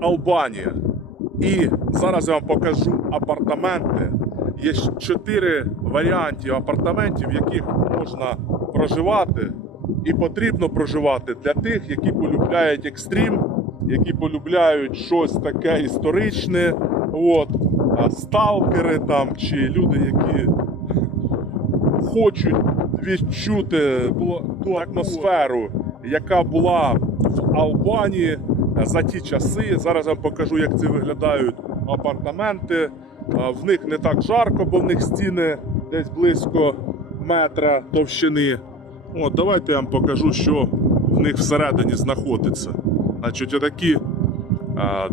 Албанія. І зараз я вам покажу апартаменти. Є чотири варіанти апартаментів, в яких можна проживати. І потрібно проживати для тих, які полюбляють екстрім, які полюбляють щось таке історичне. От, сталкери там чи люди, які хочуть відчути ту атмосферу, яка була в Албанії за ті часи. Зараз я вам покажу, як це виглядають апартаменти. В них не так жарко, бо в них стіни десь близько метра товщини. От, давайте я вам покажу, що в них всередині знаходиться. Значить, отакі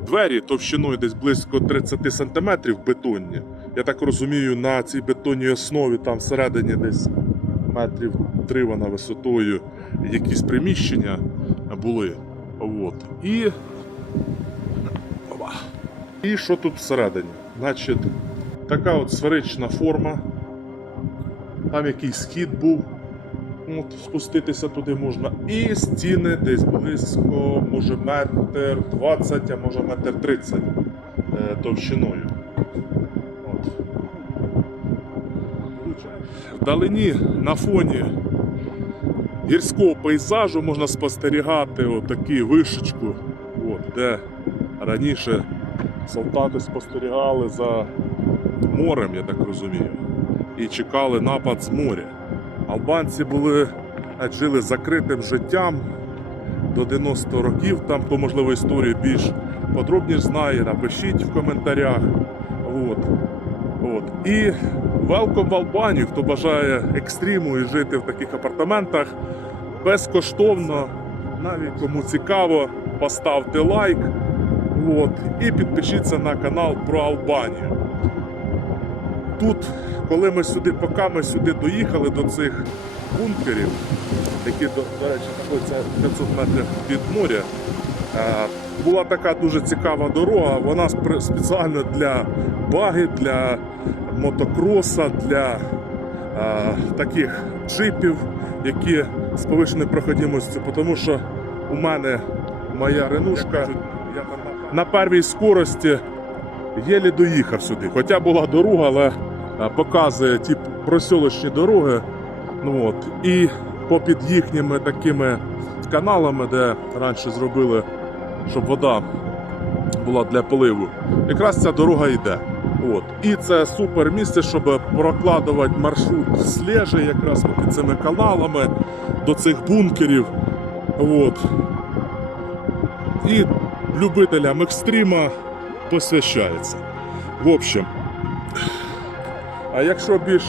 двері товщиною десь близько 30 см бетонні. Я так розумію, на цій бетонній основі там всередині десь метрів три вона висотою якісь приміщення були. От. І. Опа. І що тут всередині? Значить, така от сферична форма. Там якийсь схід був. От, спуститися туди можна. І стіни десь близько, може метр 20, а може метр 30 е, товщиною. От. Вдалині на фоні гірського пейзажу можна спостерігати отаку вишечку, от, де раніше солдати спостерігали за морем, я так розумію, і чекали напад з моря. Албанці були, жили закритим життям до 90 років. Там, хто можливо історію більш подробніше знає, напишіть в коментарях. От. От. І велком в Албанію, хто бажає екстриму і жити в таких апартаментах безкоштовно. Навіть кому цікаво, поставте лайк. От. І підпишіться на канал про Албанію. Тут, коли ми сюди, поки ми сюди доїхали до цих бункерів, які, до, до речі, знаходяться 500 метрів від моря, була така дуже цікава дорога. Вона спеціально для баги, для мотокроса, для е, таких джипів, які з повищеною проходимостю, тому що у мене моя ренушка на первій скорості єлі доїхав сюди. Хоча була дорога, але е, показує ті просьолочні дороги. Ну, от. І попід їхніми такими каналами, де раніше зробили, щоб вода була для поливу, якраз ця дорога йде. От. І це супер місце, щоб прокладувати маршрут слежі якраз під цими каналами до цих бункерів. От. І любителям екстрима посвящається. В общем, а якщо більш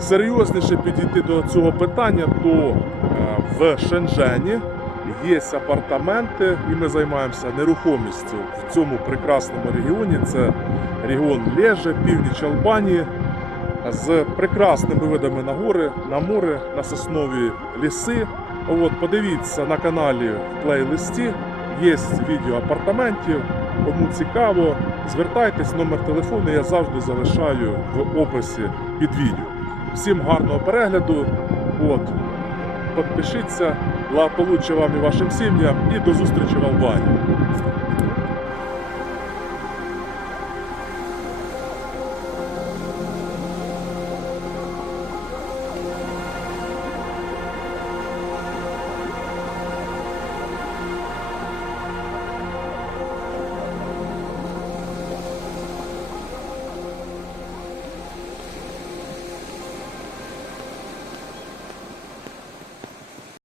серйозніше підійти до цього питання, то е, в Шенжені є апартаменти, і ми займаємося нерухомістю в цьому прекрасному регіоні. Це регіон Леже, північ Албанії, з прекрасними видами на гори, на море, на соснові ліси. От, подивіться на каналі в плейлисті. Є відео апартаментів. Кому цікаво, звертайтесь, номер телефону я завжди залишаю в описі під відео. Всім гарного перегляду. От підпишіться. Благополуччя вам і вашим сім'ям і до зустрічі в Албанії.